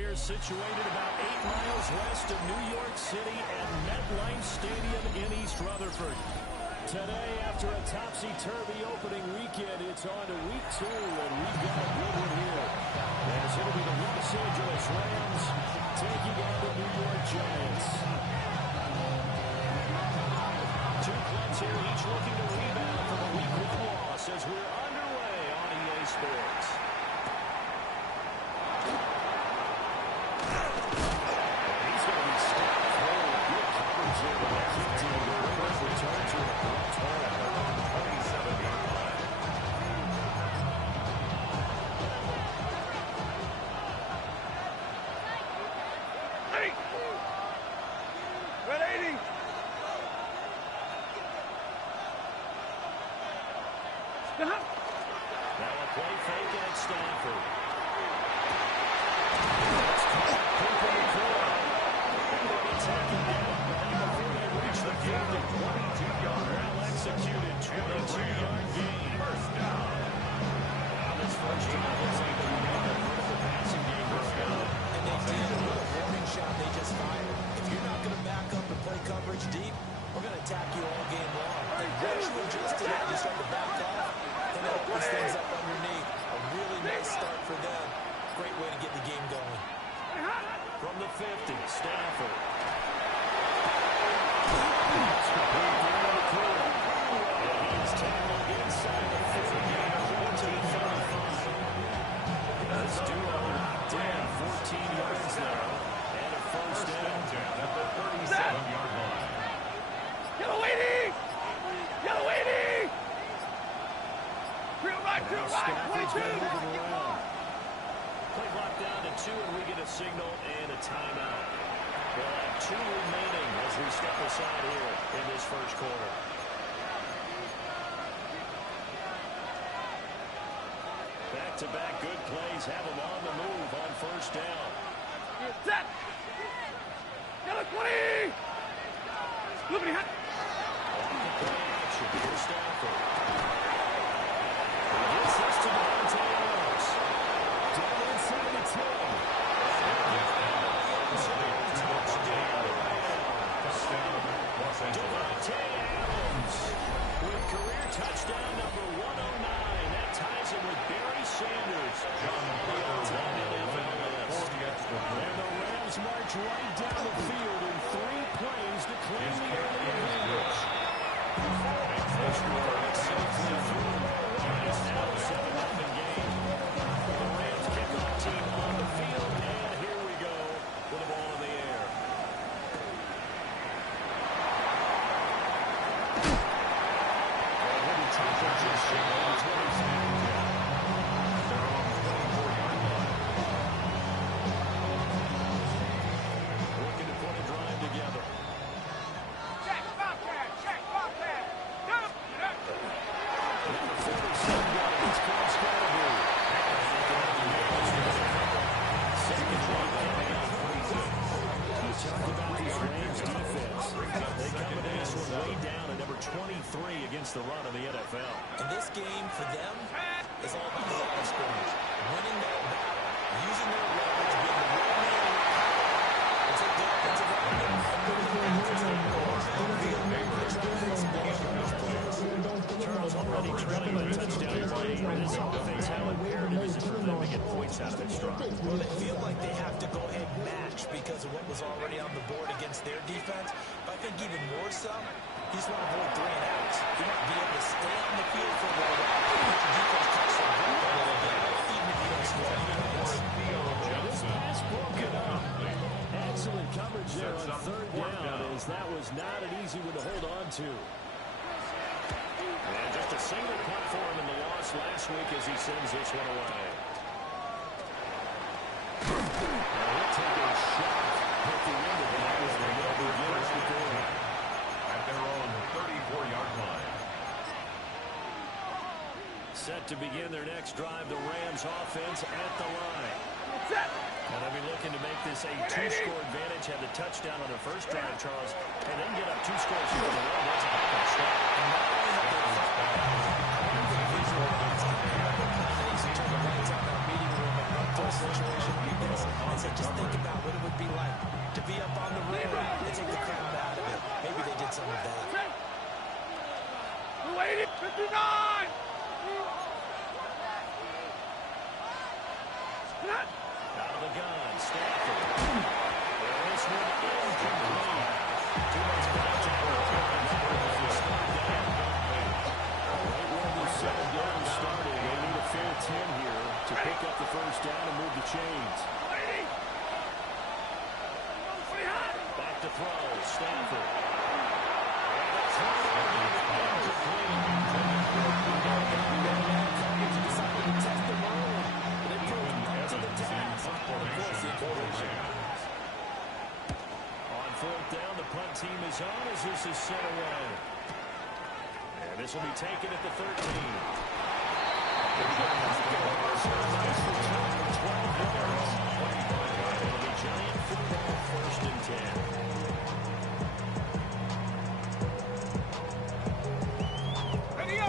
We're situated about 8 miles west of New York City at MetLife Stadium in East Rutherford. Today, after a topsy-turvy opening weekend, it's on to week 2, and we've got a good one here. As it'll be the Los Angeles Rams taking on the New York Giants. Two clubs here, each looking to rebound from a week 1 loss as we're underway on EA Sports. He's going to be stopped for good coverage here. Return to the Browns home. 27-yard line. Now a play fake at Stanford. That's caught deep in the corner. And they'll be taken down before they reach the 50. 22-yard. Well executed. 22-yard gain. First down. Now this first drive looks like they're going to get a critical passing game. First down. And they did with a warning shot they just fired. If you're not going to back up and play coverage deep, we're going to attack you all game long. And once you adjust to that, you start to back off, then that opens things up underneath. A really nice start for them. Great way to get the game going. From the 50, Stafford. That's complete down the corner. And he's tackled inside the 50. 14-35. This duo knocked down 14 yards now. And a first down at the 37-yard line. Yellow 80! Yellow 80! Real right, 22! Play clock down to 2, and we get a signal and a timeout. We'll have 2 remaining as we step aside here in this first quarter. Back-to-back good plays have them on the move on first down. Set! Yellow 20! Liberty hot! Play action. Here's Stafford. He gets this to Davante Adams. Down inside the 10. Davante Adams with career touchdown number 109. That ties him with Barry Sanders. The all-time NFL list. And the Rams march right down the field in 3 plays to claim the early advantage. First quarter is safely through. It's now a 7-0 game. The Rams kickoff team on the field, and here we go with the ball in the air. Heavy tackle just short of his waist. They're on the 24-yard line. Looking to put a drive together. Check, Bobcat! Check, Bobcat! Come! Number 47 got it. It's Chris Carter. Second drive coming up. You talked about this Rams defense. They come to this one way down at number 23 against the run of the NFL. And this game, for them, is all about the line of scrimmage. Winning that battle, using their leverage, being the real man in the power. It's a defensive line. Charles already trailing a touchdown play. This offense, how imperative is it for them to get points out of this drive? Well, they feel like they have to go ahead and match because of what was already on the board against their defense. But I think even more so, you just want to avoid 3 and outs. You want to be able to stay on the field for a little while. Let your defense catch their breath a little bit, even if you don't score any points. This pass broken up. Excellent coverage there on third down, as that was not an easy one to hold on to. And just a single punt for him in the loss last week as he sends this one away. Now he'll take a shot at the end of that as they go begin the quarter. At their own 34-yard line. Set to begin their next drive, the Rams offense at the line. And they'll be looking to make this a 2-score advantage, have the touchdown on their first drive, Charles, and then get up 2 scores here in a row. That's a heck of a start. And not only have they Situation like this, said, just think about what it would be like to be up on the road and take the crowd out of it. Maybe they did some of that. 59! Out of the gun, Stafford. This one incomplete. Too much contact. Right where the second down started, they need a full 10 here to pick up the first down and move the chains. Back to throw, Stafford. On fourth down, the punt team is on as this is sent away. And this will be taken at the 13. Nice return for 12 yards. It'll be Giant football, 1st and 10.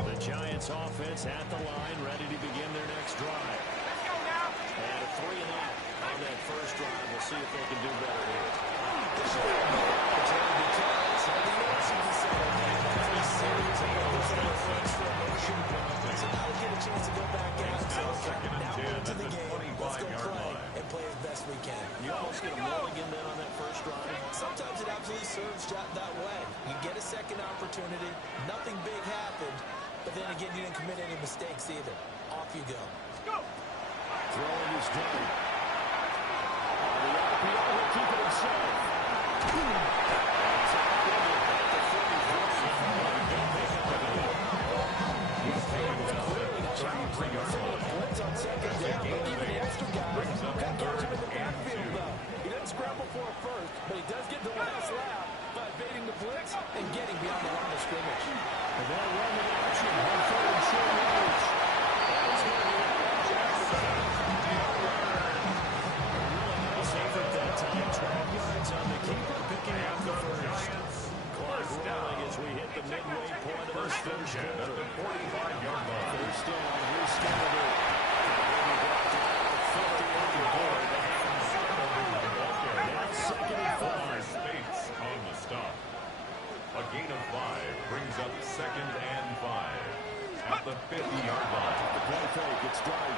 The Giants offense at the line, ready to begin their next drive. And a 3-and-out on that first drive. We'll see if they can do better here. So now we get a chance to go back out. So now we're into the game. Let's go play and play as best we can. You almost get a mulligan then on that first drive. Sometimes it absolutely serves that way. You get a second opportunity. Nothing big happened. But then again, you didn't commit any mistakes either. Off you go. Throwing is done. The RPO will keep it himself. On second down, but even the extra guy can catch him in the backfield, though. He doesn't scramble for it first, but he does get the last lap by evading the blitz and getting beyond the line of scrimmage. And they'll run the action on 3rd and short yards. That is going to be safe at that time. 12 yards on the keeper, picking up the first. Clock rolling as we hit the midway point of this first quarter. 45-yard line. First down, here's Stafford. Spates on the stop. A gain of 5 brings up 2nd and 5 at the 50-yard line. The play fake, it's Dryden.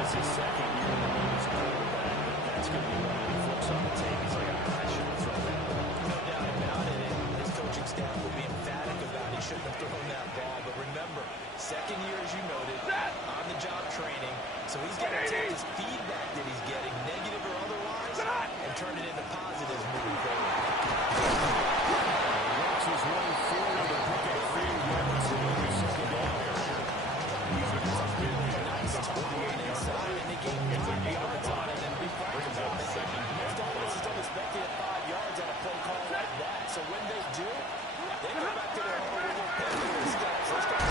It's his second year in the league as a quarterback, but that's going to be one of the flips on the tape. He's like, I should have thrown that ball. No doubt about it, and his coaching staff will be emphatic about he shouldn't have thrown that ball. But remember, second year, as you noted, on-the-job training, so he's got to take his feedback that he's getting, negative or otherwise, and turn it into positives moving forward. He works his way forward to pick up 3 yards and over second down. Nice tackle inside, and they gain 5 yards on it, and big practice on it. Most offenses don't expect to get 5 yards on a play call like that, so when they do, they go back to their original players. First down,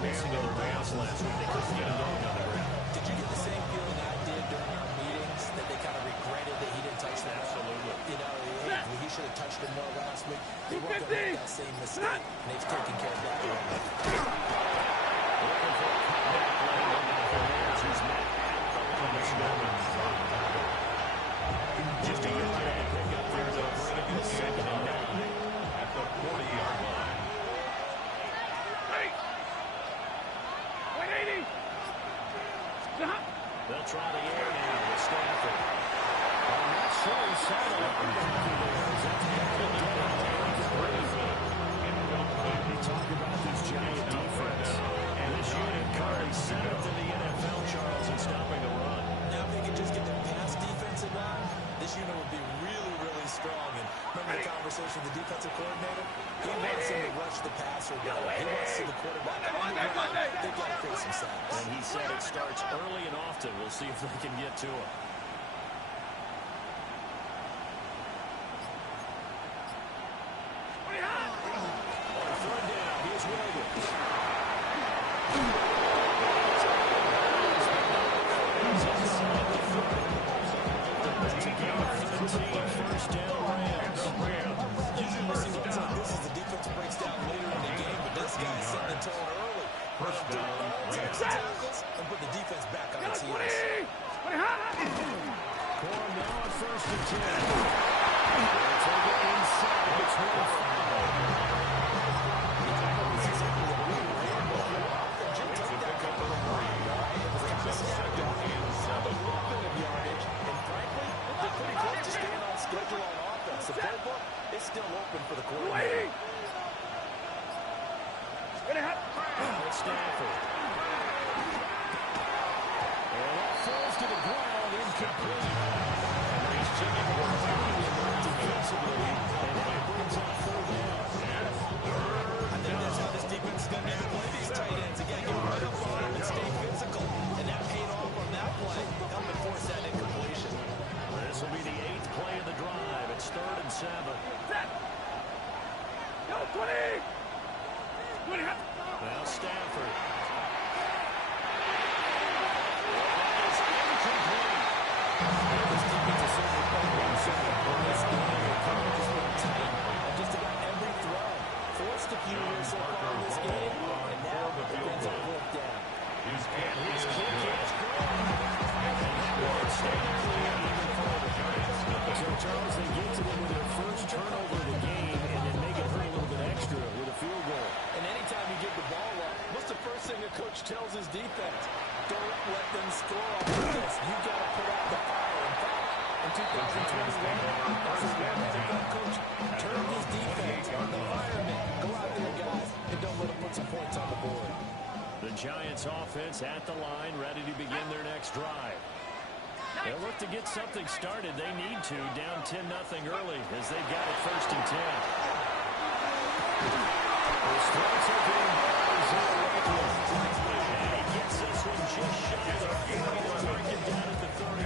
missing other rounds last week. They couldn't get it on the ground. Did you get the same feeling I did during our meetings that they kind of regretted that he didn't touch that? Absolutely. You know, he should have touched it more last week. They weren't going to make that same mistake, and they've taken care of that. Looking for a cutback lane for Bears. He's met just a yard to pick up there to bring it to 2nd and 9 at the 40-yard line. They'll try the air now with Stafford. I'm not sure he settled up in front of the Bears. That's They talk about this giant defense. And this unit currently 7th in the NFL, Charles, in stopping the run. Now, if they could just get the pass defensive line, this unit would be really, really strong. And remember the conversation with the defensive coordinator? He wants him to rush the passer down. He wants to the quarterback on the ground. They've got to create some sacks. And he said it starts early and often. We'll see if they can get to him. It's still open for the quarterback. Waiting. It's Stafford. And that falls to the ground, incomplete. And he's taking more time defensively, and that brings up third down. I think that's how this defense is going to play these tight ends. Again, get right up on them and stay physical. And that paid off on that play. Help it force that incompletion. This will be the 8th play of the drive. It's 3rd and 7. Go, 20. 20. Now Stafford. That is incomplete. This defense is certainly playing one second on this game. They're coming just been tight on just about every throw. Forced a few here so far in this game, and now the defense on fourth down. His kick is good. And that will extend the lead even further. So, Charles, they get to them with their first turnover of the game and then make it hurt a little bit extra with a field goal. And anytime you give the ball up, what's the first thing a coach tells his defense? Don't let them score off of this. You've got to put out the fire. In fact, in 2021, our NFL coach turned his defense on the firemen. Go out there, guys, and don't let them put some points on the board. The Giants offense at the line, ready to begin their next drive. They'll look to get something started. They need to, down 10-0 early as they've got it 1st and 10. His throws are being and he gets this one just shy of the marking down at the 39.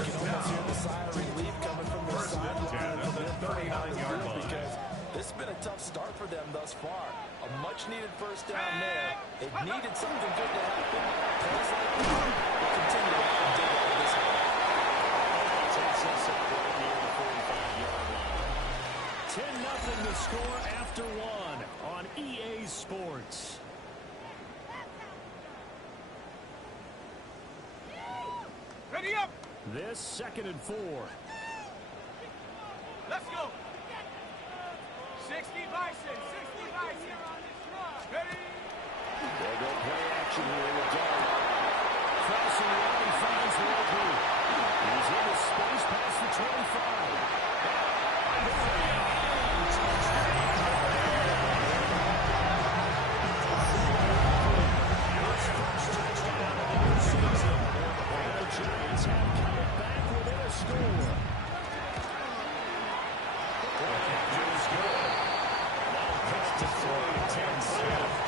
You can almost hear the siren leap coming from their sideline from their 39-yard line because this has been a tough start for them thus far. A much-needed first down there. It needed something good to happen. Plays like that will continue to dig out of this one. Takes us up right near the 45-yard line. 10-0 the score after 1 on EA Sports. Ready up. This 2nd and 4. Let's go. 60 Bison. 60 Bison. Ready. They'll go play action here with Dart. Crossing around and finds Roby. He's in the space past the 25. His first touchdown of the season. And the Giants have come back within a score. Play action is good. Now pitch to throw 10-7.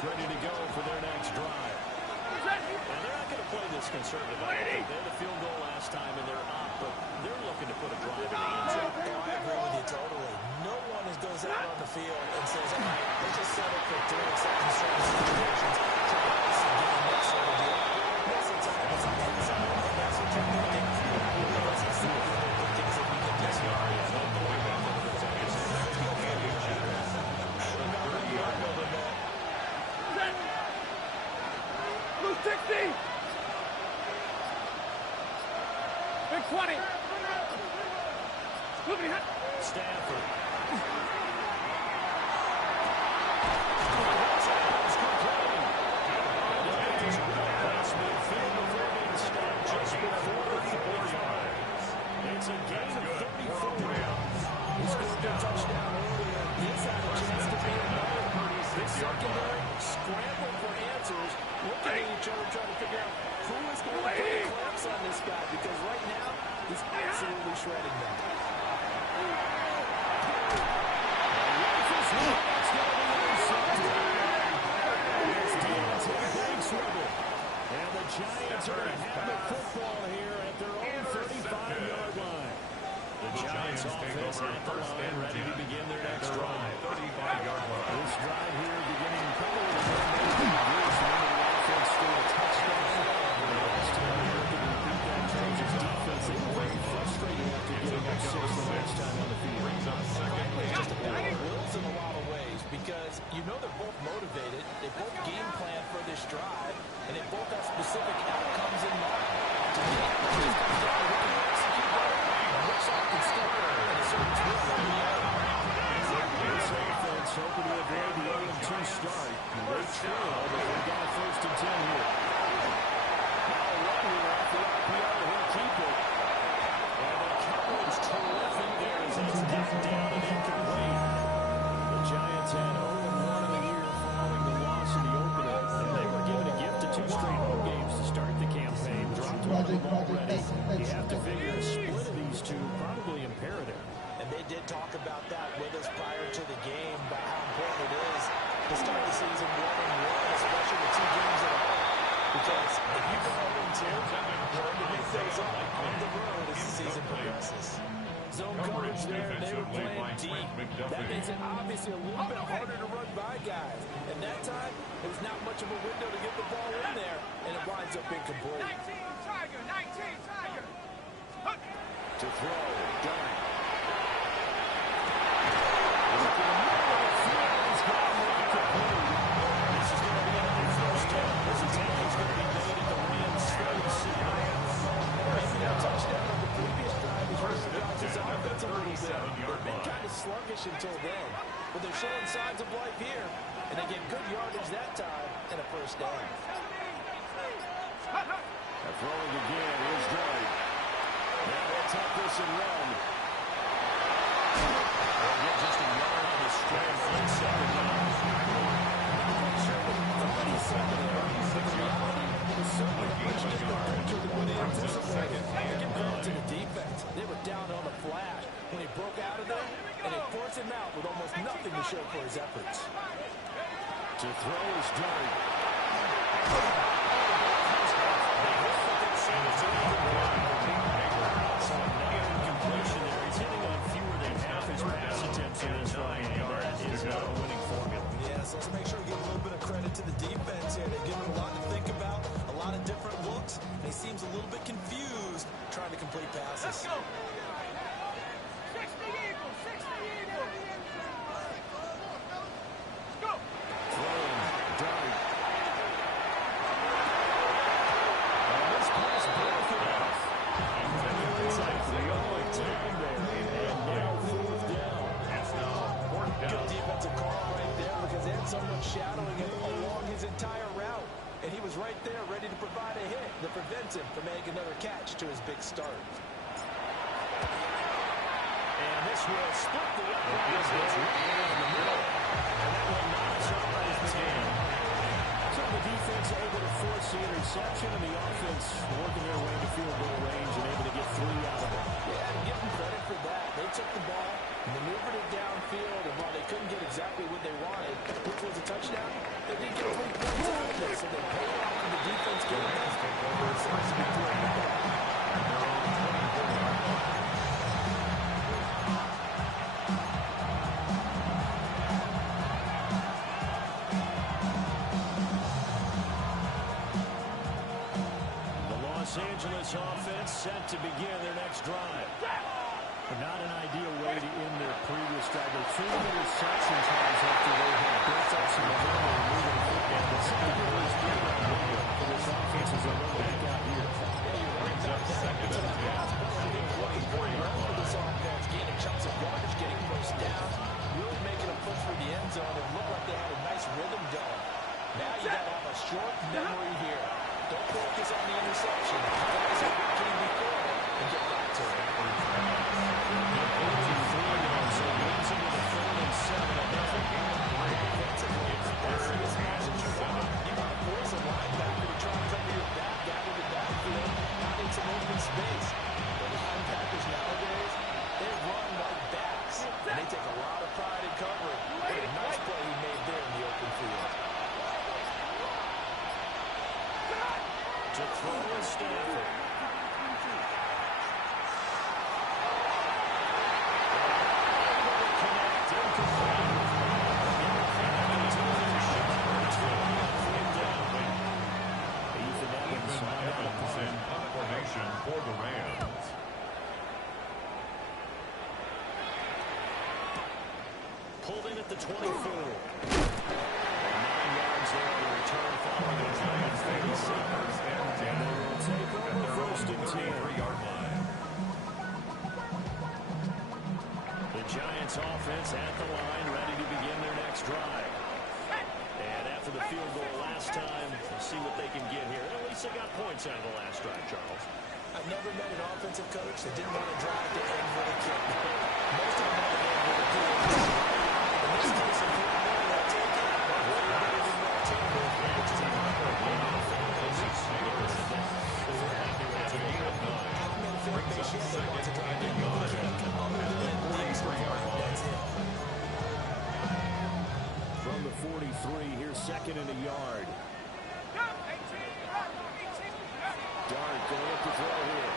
Ready to go for their next drive. And they're not going to play this conservative. They had a field goal last time and they're up, but they're looking to put a drive in the end zone. Oh, I agree with you totally. No one goes out on the field and says, all right, let's just set up for 3 second service situations. Try to ice and get in that sort of deal. Most of the time, it's on the inside. And that's what you're thinking. Let's see what they're thinking as if we get this yard. Blue 60. Big 20. Look at Stafford. It's a gain of 34. He scored a touchdown earlier. He's had a chance to be another. This secondary scrambled for answers, looking at each other, trying to figure out who is going to put the clamps on this guy, because right now, he's absolutely shredding them. And the Giants are going to have the football here at their own 35-yard line. The Giants Giants offense at the line, ready to begin their next drive. 35-yard line. This drive here beginning probably with a the offense scored a touchdown. Last time we heard them repeat that Chargers defense, they were very frustrated after giving up 6 the last time on the field. Brings up second. It's just a battle of wills in a lot of ways because you know they're both motivated. They both game plan for this drive, and they both have specific outcomes in mind. To me, it just comes down to who can execute better and which side can score and assert its will over the other. This offense hoping to avoid the 0-2 start. They trail, but they've got a 1st and 10 here. Now a run here off the RPO. He'll keep it. And the coverage terrific there as it's knocked down and incomplete. The Giants had 0-1 of the year following the loss in the opener. And they were given a gift of 2 straight home games to start the campaign. Dropped one of them already. You have to figure a split of these two probably imperative. And they did talk about that with us prior to the game, about how important it is to start the season 1-1, especially with 2 games at home. Because if you go 0-2, you're going to make those up on the road as the season progresses. Zone coverage there, they were playing deep. That makes it obviously a little bit harder to run by guys. And that time, it was not much of a window to get the ball in there, and it winds up incomplete. 19 Tiger, 19 Tiger. To throw, Dunn. Sluggish until then, but they're showing signs of life here, and they get good yardage that time and a 1st down. Throwing again, here's Drake. Now they'll tuck this and run. They'll get just a yard on the string on 2nd down. To the defense, they were down on the flash when he broke out of there, and they forced him out with almost nothing to show for his efforts. To throw is Drake. Completion there. He's hitting on fewer than half his pass attempts in this run. That is not a winning formula. Yeah, so let's make sure we give a little bit of credit to the defense here. They give him a lot to think about, a lot of different looks, and he seems a little bit confused trying to complete passes. Let's go. 60 Eagles, 60 Eagles. Go. Throwing, Drake. And this pass broken off. Inside the only time there. And now 4th down. It's now 4th Good down. defensive call right there because they had someone shadowing him along his entire route. And he was right there ready to provide a hit that prevents him from making another catch to his big start. And this will split the uprights. It's right in the middle. And that will not summarize the game. So the defense able to force the interception, and the offense working their way to field goal range and able to get 3 out of it. Yeah, and give them credit for that. They took the ball, maneuvered it downfield, and while they couldn't get exactly what they wanted, which was a touchdown, they did get 3 points out of it. So they paid off and the defense gave them that. Los Angeles offense set to begin their next drive. Not an ideal way to end their previous drive. They're 3 interceptions after they had built up some momentum and moving the football. But something really is good on radio for this offense as they run back out here. Brings up 2nd and 10. Looking for this offense, gaining chunks of yardage, getting 1st down, really making a push for the end zone. It looked like they had a nice rhythm going. Now you got to have a short memory here. Don't focus on the interception. Focus on what came before and get back to it. You want to force a linebacker to try and cover your back out of the backfield, out in some open space. The linebackers nowadays completion for the Rams. Pulled in at the 24. 9 yards there on the return following the Giants' face. And they will take over first and 10. The Giants offense at the line, ready to begin their next drive. And after the field goal last time, we'll see what they can get here. At least they got points out of the last drive, Charles. I've never met an offensive coach that didn't want to drive to end with a kick. Most of them want to end with a field goal. In this case, if you're going to take it, way better than that table, which is a proper game of fan base. That wants to drive in with a kick. Other than the extra point, that's it. From the 43, here's second and a yard. Dart going up to throw here.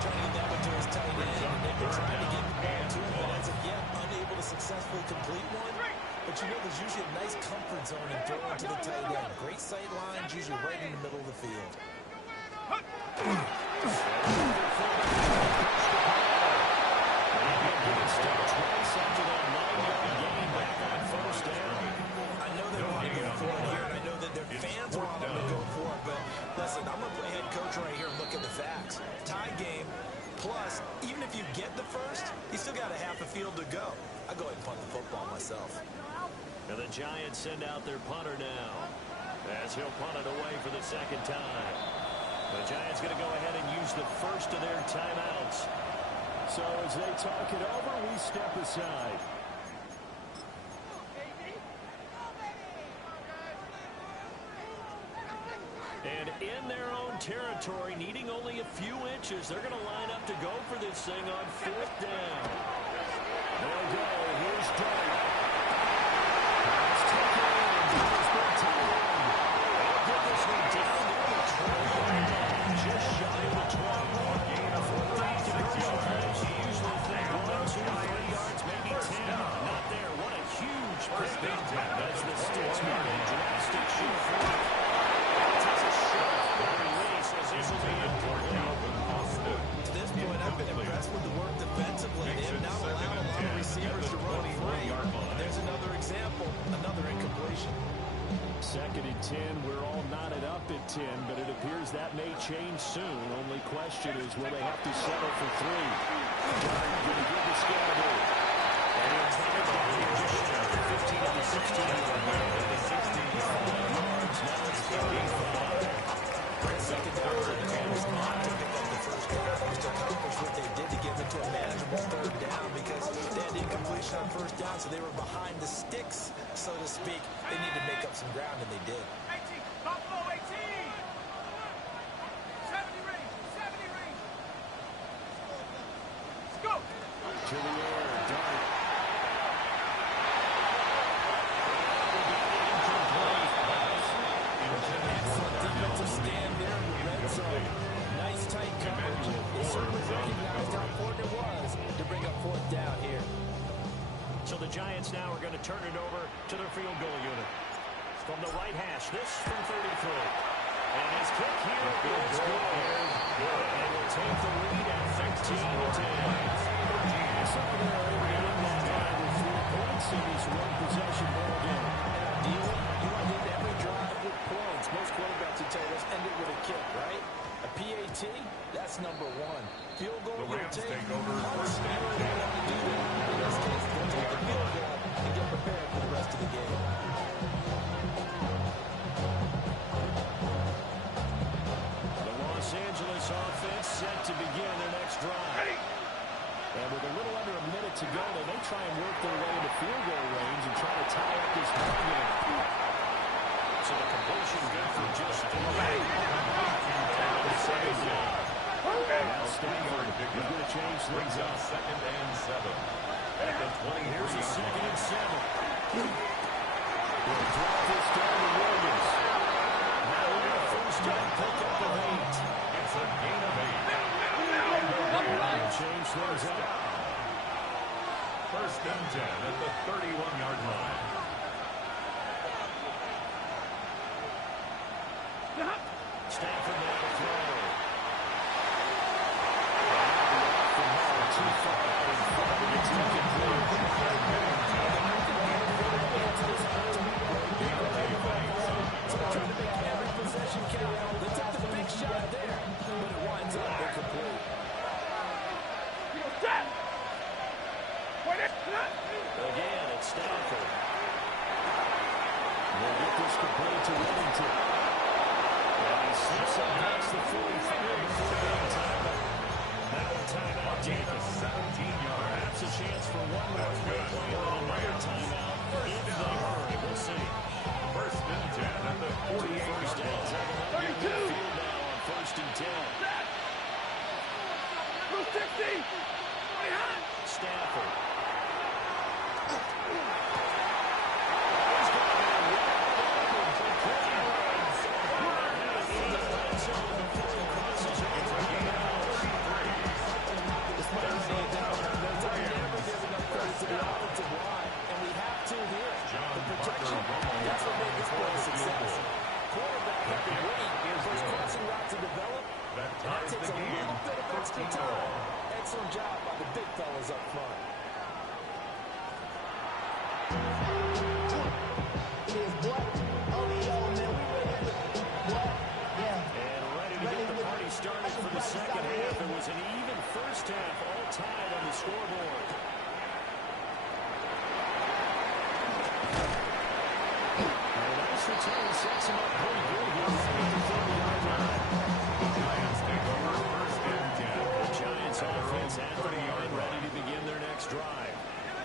Trying to get that one to his tight end. They've been trying to get the ball to him, but as of yet, unable to successfully complete one. But you know, there's usually a nice comfort zone in throwing to the tight end. Great sight lines, usually right in the middle of the field. After that 9-yard gain back on first down. I know they want to go for it here, and I know that their fans want them to go for it, but listen, I'm going to play head coach right here and look at the facts. Tie game, plus, even if you get the first, you still got a half a field to go. I'll go ahead and punt the football myself. And the Giants send out their punter now, as he'll punt it away for the second time. The Giants going to go ahead and use the first of their timeouts. So as they talk it over, we step aside. And in their own territory, needing only a few inches, they're going to line up to go for this thing on fourth down. They'll go. Here's Dart. Let's take it in. Here's the tight end. They'll get this one down there to 20. Just shy of the 20. Gain of 46 yards. You usually think 1, 2, 3 yards, maybe 10. Not there. What a huge pickup. As the Sticks make a drastic shift forward. Takes a shot. Release as this will be important. To this point, I've been impressed with the work defensively. They have not allowed a lot of receivers to run free. There's another example, another incompletion. Second and 10, we're all knotted up at 10, but it appears that may change soon. Only question is, will they have to settle for 3? Going to give the Scalaboo. And it's not a ball here. 15 to the 16. 16 yards. Now it's 35. Second down for the Rams not to pick up the first down. Just accomplish what they did to get into a manageable third down because they had incompletion on first down, so they were behind the sticks, so to speak. They need to make up some ground, and they did. 18, Buffalo 18. 70 range, 70 range. Let's go. To the air, Dart. Excellent defensive stand there in the red zone. Nice tight coverage. They certainly recognized how important it was to bring up fourth down here. So the Giants now are going to turn it over to their field goal unit. From the right hash, this from 33. And his kick here is good. And will take the lead at 13-10. So they're able to win that drive with 3 points in this one-possession ball game. Ideally, you want to end every drive with points. Most quarterbacks would tell you, let's end it with a kick, right? A PAT, that's number 1. Field goal, The Rams you'll take over punts, first you and really want to do that. In this case, they'll take the field goal and get prepared for the rest of the game. The Los Angeles offense set to begin their next drive. And with a little under a minute to go, they may try and work their way into field goal range and try to tie up this ball game. So the completion good for just 4. Now Stanford is going to change things up. Second and 7. At the 20. Here's a second and 7. They'll drop this down to Williams. Now we're going to first down pickup of 8. It's a gain of 8. They'll change things up. First and 10 at the 31-yard line. Stafford now to throw. So they're trying to make every possession count. They took the big shot there, but it winds up incomplete. Again, it's Stafford. They'll get this complete to Wellington. And he slips up past the 45 before being timeout. Now a timeout taken. 17-yard. Perhaps a chance for one more play on another timeout if they hurry. We'll see. First and 10 at the 48-yard line. 32. Field now on first and 10. Stafford. Excellent job by the big fellas up front. And ready to get the party started for the second half. It was an even first half, all tied on the scoreboard. And a nice return sets him up pretty good here at the 30-yard line. Giants take over first and 10. The Giants offense at the line, ready to begin their next drive.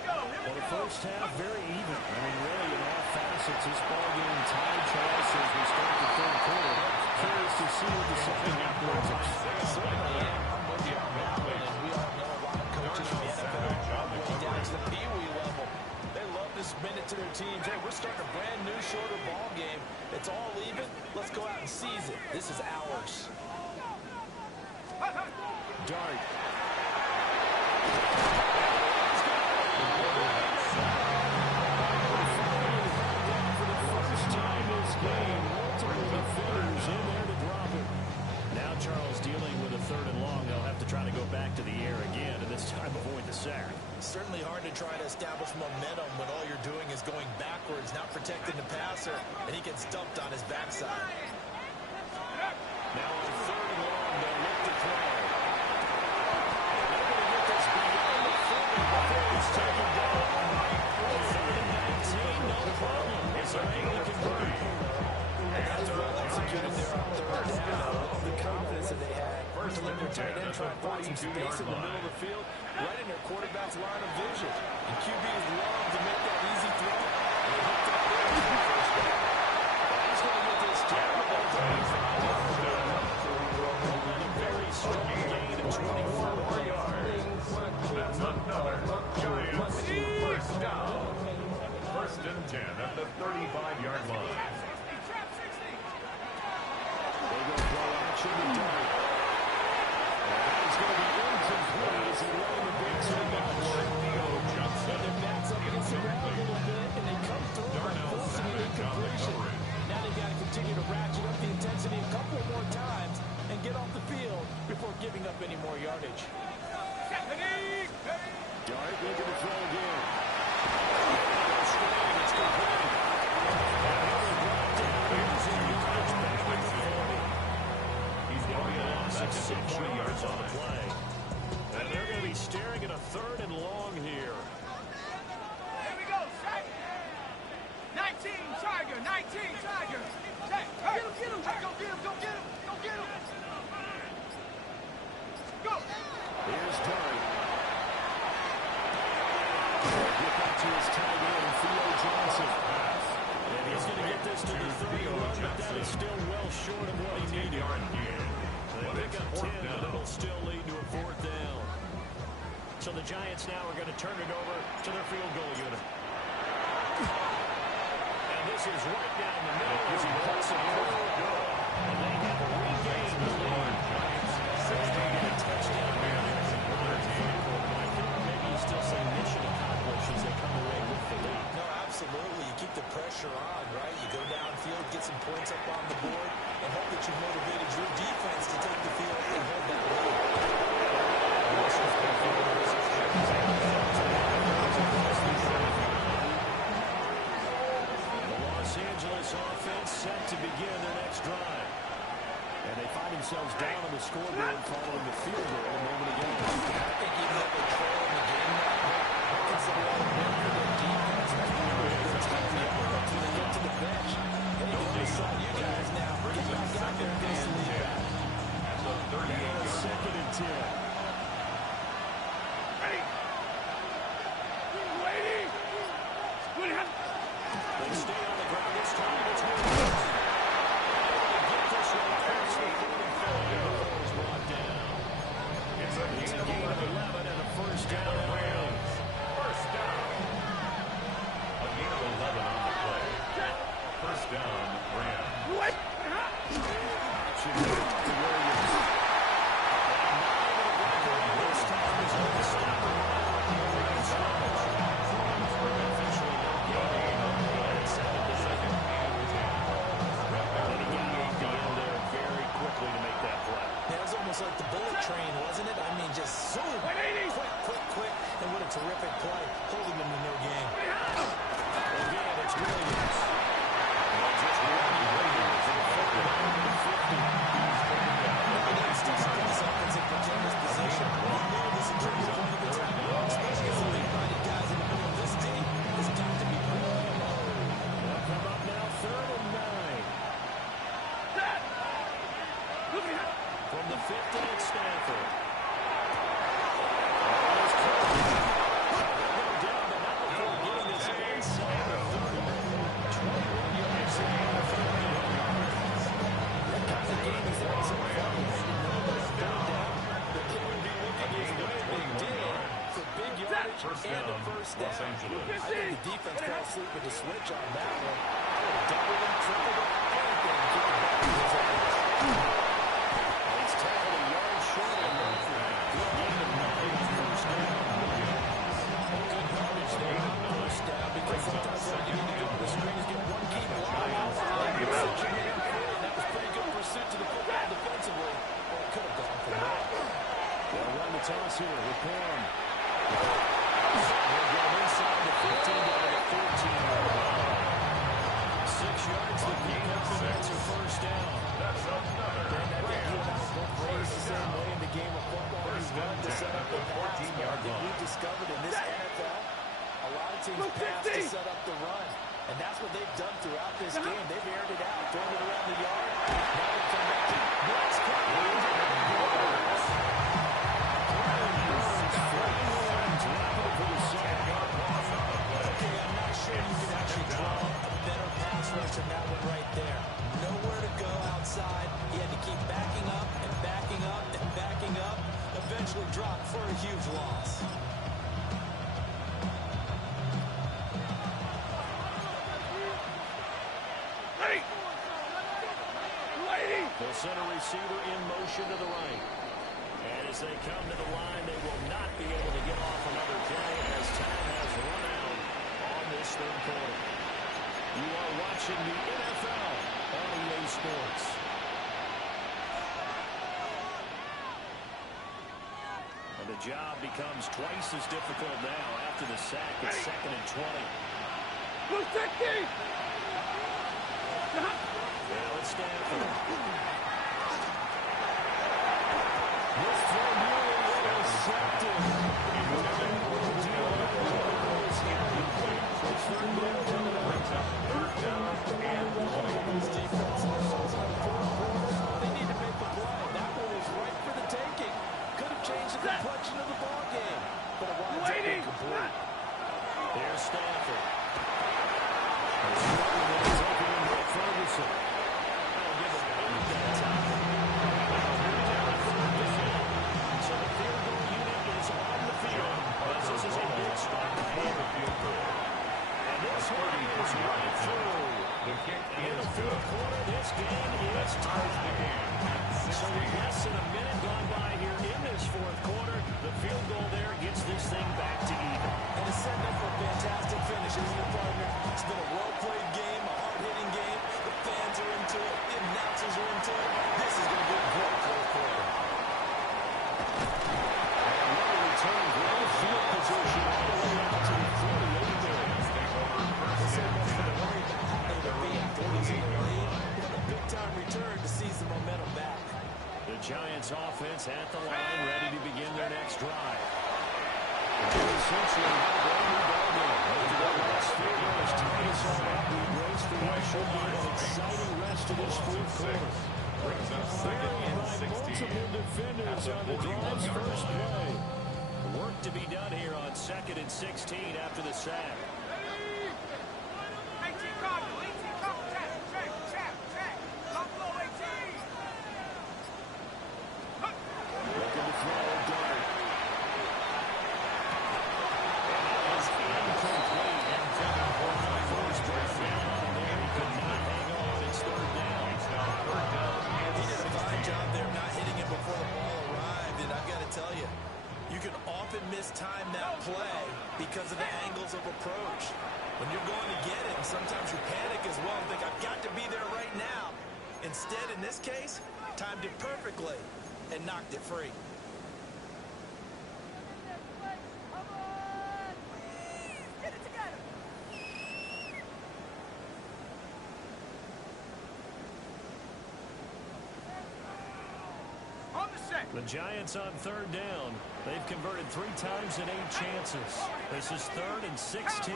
Well, the first half, very even. I mean, really, in all facets, this ball game tied, Charles, as we start the third quarter. Curious to see what the second half brings us. Certainly am. I'm with you on that one. And we all know a lot of coaches in the NFL all the way down to the Pee-wee level. They love to spin it to their teams. Hey, we're starting a brand new, shorter ball game. It's all even. Let's go out and seize it. This is ours. Dart. Now Charles dealing with a third and long. They'll have to try to go back to the air again, and this time avoid the sack. Certainly hard to try to establish momentum when all you're doing is going backwards, not protecting the passer, and he gets dumped on his backside. Now on third and long, they'll look to throw. And they're going to get this beyond the 40 before he's taken down. Third and 19, no problem. It's a able to convert. That's well executed there on third down. I love the confidence that they had. First let their tight end try and find some space in the middle of the field, right in their quarterback's line of vision. And QBs love to make that easy throw. And they hooked up there for the first down. He's going to get this down about 35. And a very strong gain of 24 more yards. That's another Giants first down. First and 10 at the 35-yard line. They go play action to Dart. And he's going to be incomplete as he ran the big two much. And their backs up against the wall a little bit, and they come through by forcing an incompletion. Now they've got to continue to ratchet up the intensity a couple more times and get off the field before giving up any more yardage. Dart looking to throw again. It's complete. He's going to be Loss of 6 6 yards yards on on the play. And they're going to be staring at a third and long here. Here we go, set. 19, Tiger, 19, Tiger. Set. Get him, get him. Hey, go get him, go get him, go get him. Go. Here's Dart. Get back to his tight end, Theo Johnson. And he's going to get this to the 31, but that is still well short of what he needed. They pick up 10, but it'll still lead to a fourth down. So the Giants now are going to turn it over to their field goal unit. And this is right down the middle as he puts it in. And they have regained the lead. A touchdown. Maybe you still say mission accomplished as they come away with the lead. No, absolutely. You keep the pressure on, right? You go downfield, get some points up on the board, and hope that much have motivated your defense to take the field and hold that lead? The Los Angeles offense set to begin their next drive. And they find themselves down on the scoreboard following the field goal a moment ago. I think even though they're trailing the game now, I consider that a win for their defense. That's probably their time to until they get to the bench. And you decide you guys now, get back out there and face the lead back. At the 38-yard Second and 10. Ready. Waiting. They stay on the ground this time. It's Williams. Get this one across the 45. Is brought down. It's a Gain of 11 and a first down. Rams. First down. A gain of 11 on the play. First down, Rams. Should be to Williams. This time is going to stop the run. Eventually, no gain on the play. It's 7 to 2nd and 10. And he got off the end there very quickly to make that play. That was almost like the bullet train, wasn't it? I mean, just zoom. Quick. And what a terrific play, holding them to no gain. Again, it's Williams. And just running Williams in the 50. That's still something this offense in Pajamas position. We know this in terms of running the time, especially as the big-minded guys in the middle of this team. It's got to be real. They'll come up now, 3rd and 9. From the 50 at Stanford. Down, but not before getting this inside the 30. 21 yards to gain the 30. That kind of game is that so fun. You know those third down, the kid would be looking his way. They did for big yardage and a first Los down. Angeles. I think the defense fell asleep with the switch on that one. I would have doubled him, tripled him, anything to get the ball in his hands. He's tackled a yard short of Murphy. Good gain of 9 on first down. Good yardage there on first down because sometimes all you need to do with the screen is get one key block outside. You set your man free, and that was pretty good pursuit to the football defensively. Well, it could have gone from there. They'll run the toss here with Horn. They'll get him inside the 15 down to the 14-yard line. 6 yards to pick up, and that's a first down. That's another Plays the same way in the game of football. You run to set up the 14-yard line. We've discovered in this NFL, a lot of teams pass to set up the run. And that's what they've done throughout this game. They've aired it out, thrown it around the yard. Now they come back to blitz. Okay, I'm not sure you can actually draw a better pass rush than that one right there. Nowhere to go outside. He had to keep backing up and backing up and backing up. Eventually dropped for a huge loss. They'll send a receiver in motion to the right. And as they come to the line, they will not be able to get off another play as time has run out on this third quarter. You are watching the NFL on EA Sports. And the job becomes twice as difficult now after the sack. It's 2nd and 20. Now it's Stanford. This throw nearly intercepted. They need to make the play. That one was right for the taking. Could have changed the complexion of the ball game, but it winds up incomplete. There's Stanford. Taking him by Ferguson. That'll give him 8 that time. So the field goal unit is on the field. This is a big spot by him. And this one is right through. In the fourth quarter, this game is tied. So with less than a minute gone by here in this fourth quarter, the field goal there gets this thing back to even. And it's setting up for a fantastic finish. Giants offense at the line, ready to begin their next drive. Essentially, brand new ball game. After that last field goal has tied us all up, we brace for what should be an exciting rest of this fourth quarter. Brings up second and 16. Multiple defenders on the drive's first play. Work to be done here on 2nd and 16 after the sack. 18 Cardinal, 18 Cardinal, check. Buffalo 18. Looking to throw a dart. That is incomplete. Intended for the first first down on there. He could not hang on. It's third down. It's now third down and He did a 16. fine job there not hitting it before the ball arrived. And I've got to tell you, you can often mistime that play because of the angles of approach. When you're going to get it, sometimes you panic as well and think, I've got to be there right now. Instead, in this case, timed it perfectly and knocked it free. Get it together. On the set. The Giants on third down. They've converted 3 times in 8 chances. This is 3rd and 16.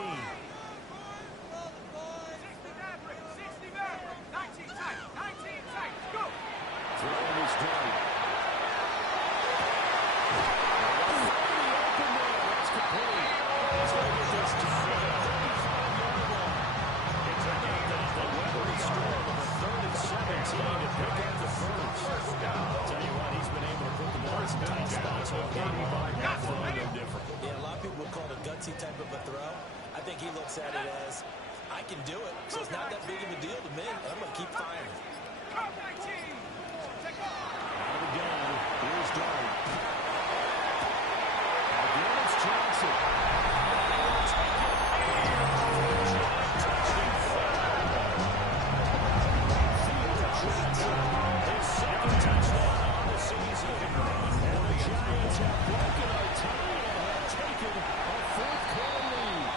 60 Maverick, 19 tight, go. Throwing his dart. That's complete. He's going to get this time at the 35-yard line. It's a game that Weber is strong on a 3rd and 17 to pick up the first. I'll tell you what, he's been able to put the ball in some tight spots all game. That throw no different. Yeah, a lot of people would call it a gutsy type of a throw. I think he looks at it as, I can do it, so it's not that big of a deal to me. I'm going to keep firing. Come 19. Take off. Out of the gun. Here's Dart. Again, it's Johnson. His second touchdown on the season. And the Giants have broken our tie and have taken a fourth-quarter lead.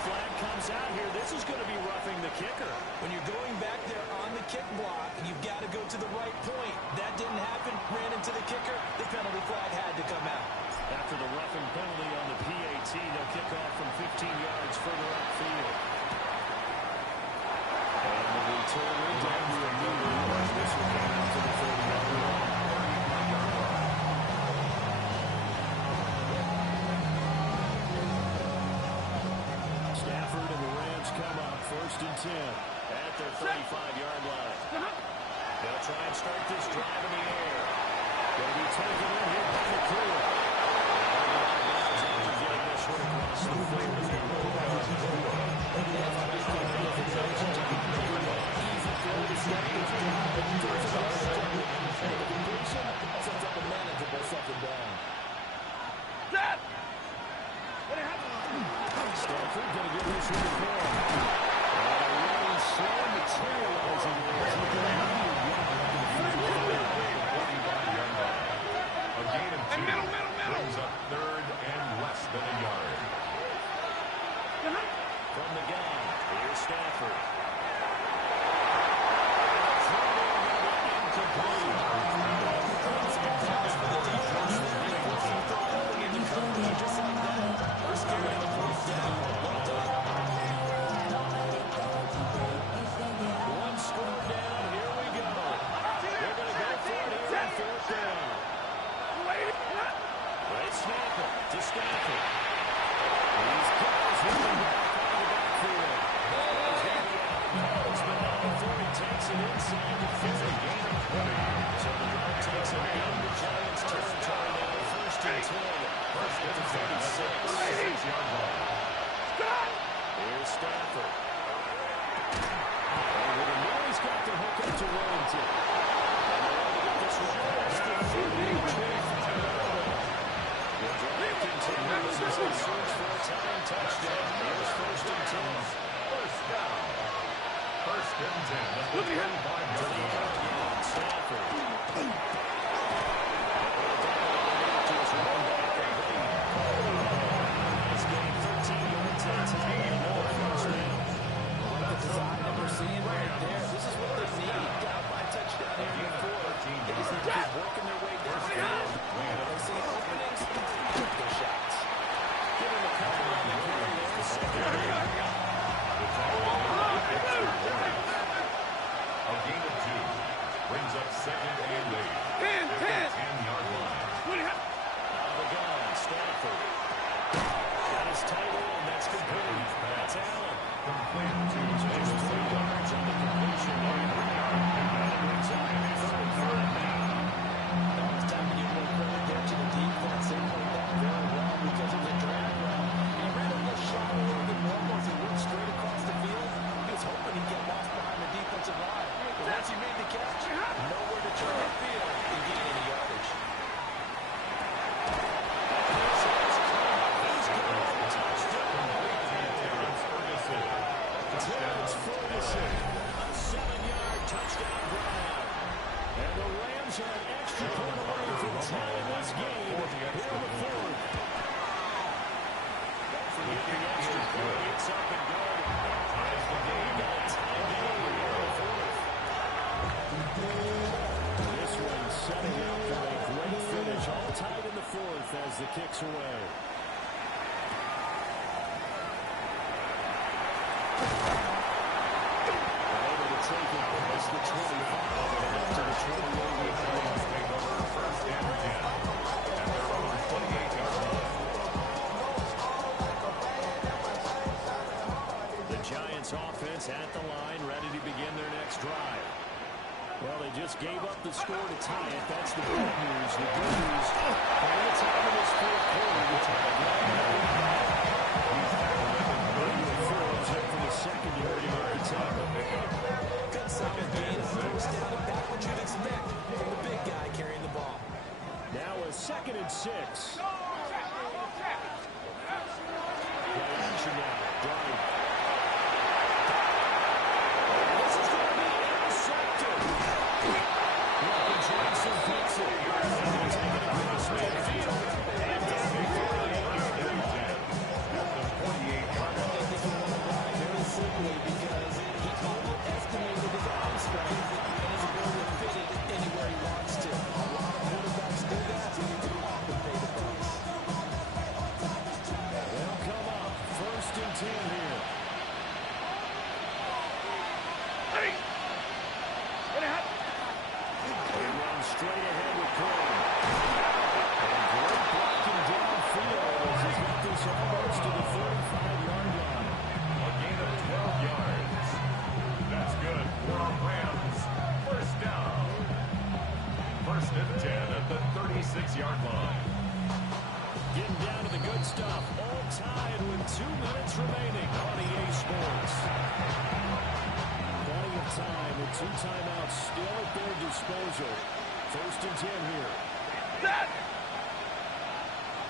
Flag comes out here. This is going to be roughing the kicker. When you're going back there on the kick block, you've got to go to the right point. That didn't happen. Ran into the kicker. The penalty flag had to come out. After the roughing penalty on the PAT, they'll kick off from 15 yards further upfield. And the return down to a new line. This will come out to the 30-yard line. Stafford and the Rams come up 1st and 10 at their 35-yard line. They'll try and start this drive in the air. Going to be taken in here by the crew. After getting this one across the field. Sets up a manageable second down. Stafford going to get this one to Cole. Really slow materializing. A gain of 2 brings up 3rd and less than a yard. From the gun, here's Stafford. brings up second and 8. 10, At 10. the 10-yard line. Out of the gun, Stanford. Got his title, and that's complete. That's Allen. Complete to Just 3 yards on the completion. That brings up third down. Now it's time to give more credit there to the defense. They played that very well because of the drag route. He ran a little shot a little bit normal as he went straight across the field. He was hoping he'd get lost behind the defensive line. But once he made the catch, nowhere to turn upfield and gain any yardage. Terrence Ferguson, a 7-yard touchdown grab. And the Rams are an extra point away from tying this game here in the fourth. Don't forget the extra point. It's up and going. ties the game. Tie game here in the fourth. This one setting up for a great finish. All tied in the fourth as the kick's away. Offense at the line, ready to begin their next drive. Well, they just gave up the score to tie it. That's the good news. The good news, by the time of this fourth quarter, the tie Forbes up from the secondary to make the tackle. Good solid gain on first down, about what you'd expect from the big guy carrying the ball. Now a 2nd and 6. Play action now. Drive. Getting down to the good stuff. All tied with 2 minutes remaining on EA Sports. Plenty of time with 2 timeouts still at their disposal. 1st and 10 here. Set!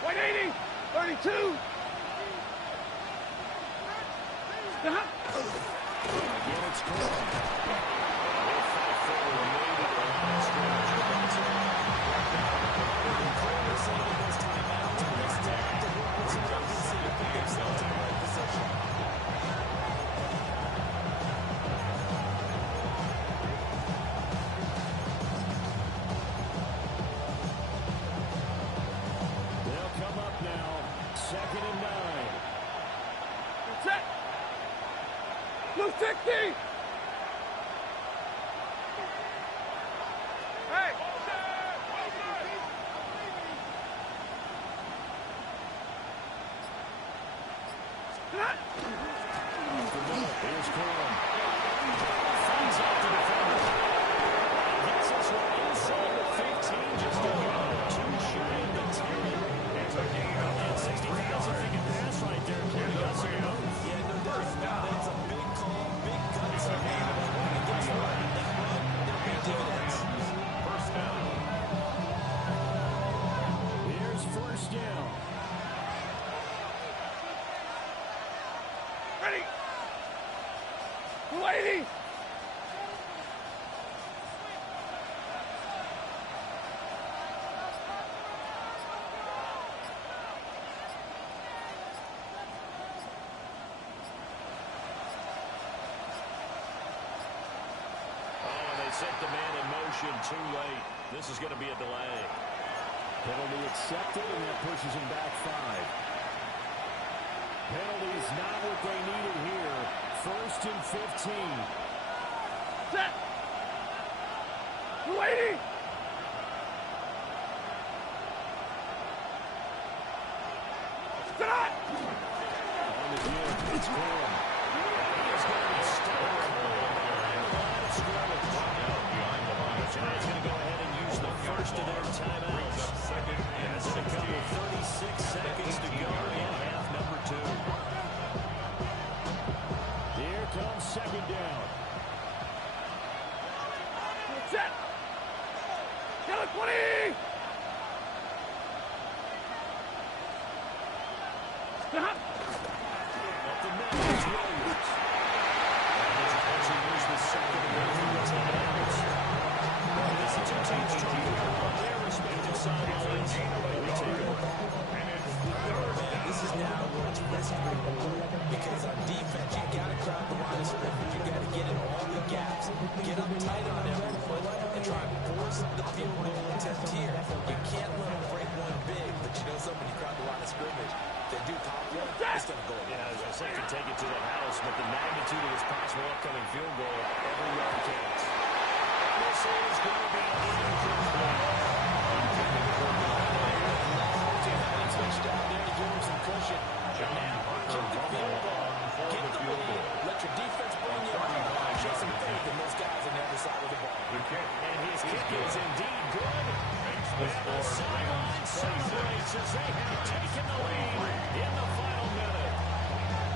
180! 32! Again, it's caught. They'll come up now. 2nd and 9. Set! Blue 60! Hey! Here's Corum. Finds out the defender. Gets us right inside the 15, just a yard or 2 shy of the 10. It's a gain of 60,000 if he can pass right there. Kenny Gus. Yeah, no doubt about it. It's a big call, big guts. And when it gets right, that run, it'll pay dividends. First down. Here's 1st down. Ready! 280! Set the man in motion too late. This is going to be a delay. Penalty accepted, and that pushes him back 5. Penalties not what they needed here. 1st and 15. Set! 280. Stop. On the give, it's Graham. He is going to be stuck behind the line of scrimmage. The Giants going to go ahead and use the first of their timeouts. As it comes 36 seconds to go in half number 2. Here comes second down. Set. Kill it, 20. Stop. Up the middle is Williams. As he used the second of their timeouts. This is two teams trying to work on their respective sidelines. We take it. Man, this is now where it's risky. Because on defense, you got to crowd the line of scrimmage. You got to get in all the gaps. Get up tight on everyone and try and force the field goal attempt here. You can't let them break one big, but you know something, you crowd the line of scrimmage. If they do pop one, it's going to go away. Yeah, as I said, can take it to the house, but the magnitude of this possible upcoming field goal, every yard counts. This is going to be incomplete. Switched out there to give him some cushion. Now, kick the field goal. Get the lead. Let your defense bring you on. Show some faith in those guys on the other side of the ball. And his kick is indeed good. And the sideline celebrates as they have taken the lead in the final minute.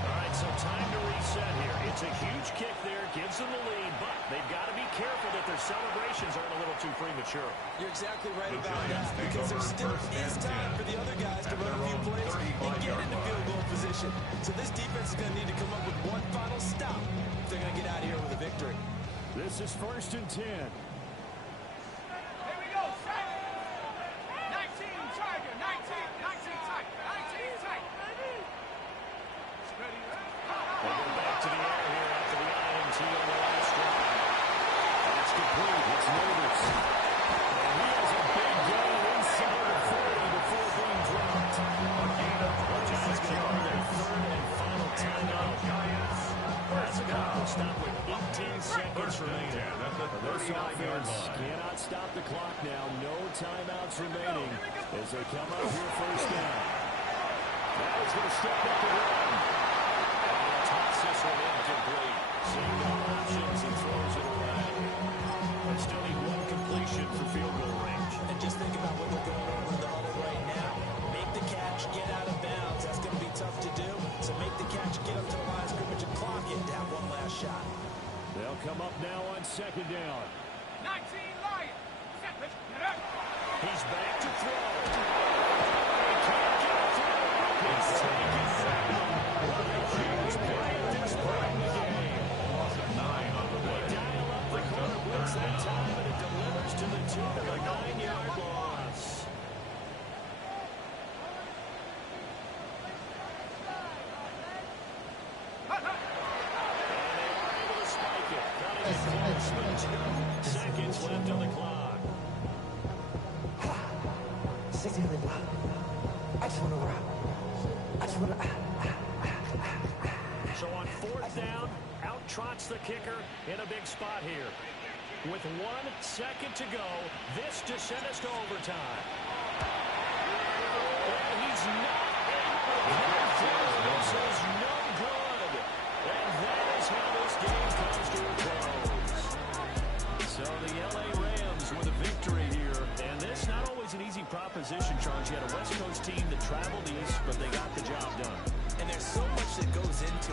All right, so time to reset here. It's a huge kick there, gives them the lead, but they've got to be careful that their celebrations aren't a little too premature. You're exactly right about that, because there still is time for the other guys to run a few plays and get into field goal position. So this defense is going to need to come up with one final stop if they're going to get out of here with a victory. This is 1st and 10. Here we go. Set. 19 Tiger. 19 Tiger. 19 Tiger. Ready. They go back to the air here after the INT on the last drive. That's complete. It's Neighbors. And he has a big gain inside the 40 before being dropped. The Giants going to earn their third and final timeout. That's a clock stop with 18 seconds remaining. This offense cannot stop the clock now. No timeouts remaining as they come up here first down. Now he's going to step up the run. Toss this one incomplete. Seeing no options and throws it away. But still need one completion for field goal range. And just think about what they're going over in the huddle right now. Make the catch, get out of bounds. That's going to be tough to do. So make the catch, get up to the line of scrimmage and clock it to have one last shot. They'll come up now on second down. 19 Lions. Set. Get up. He's back to throw. He can't get it through. He's taken down. He's playing this point in the game. They dial up the corner blitz that time, and it delivers to the tune of a 9-yard loss. Seconds left on the clock. I just want to rock. I just want to. So on 4th down, out trots the kicker in a big spot here. With 1 second to go, this to send us to overtime. And he's not able to get through. This is no good. And that is how this game comes to a close. So the LA Rams with a victory here. And this not always an easy proposition, Charles. You had a West Coast team that traveled east, but they got the job done. And there's so much that goes into